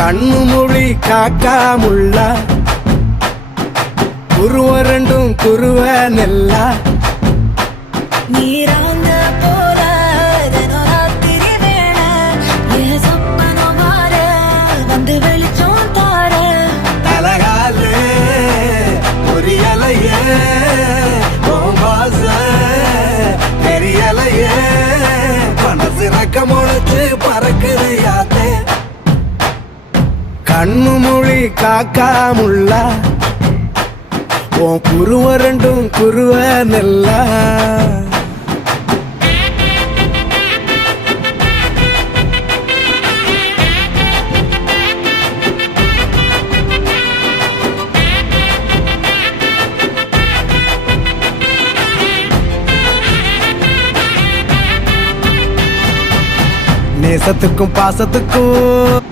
கண்ணு மொழி காக்காமுள்ள குருவ ரெண்டும் குருவ நெல்லா நீராங்க போல ராத்திரி வேண என் சொப்பனம் மாற வந்து வெளிச்சம் தார தலகாலே பொரியலையே வாச தெரியலையே மனசு ரக்க முளைச்சு பறக்குது யாத்தே கண்ணு மொழி காக்காமுள்ள உன் குருவ ரெண்டும் குருவ நெல்லா நேசத்துக்கும் பாசத்துக்கும்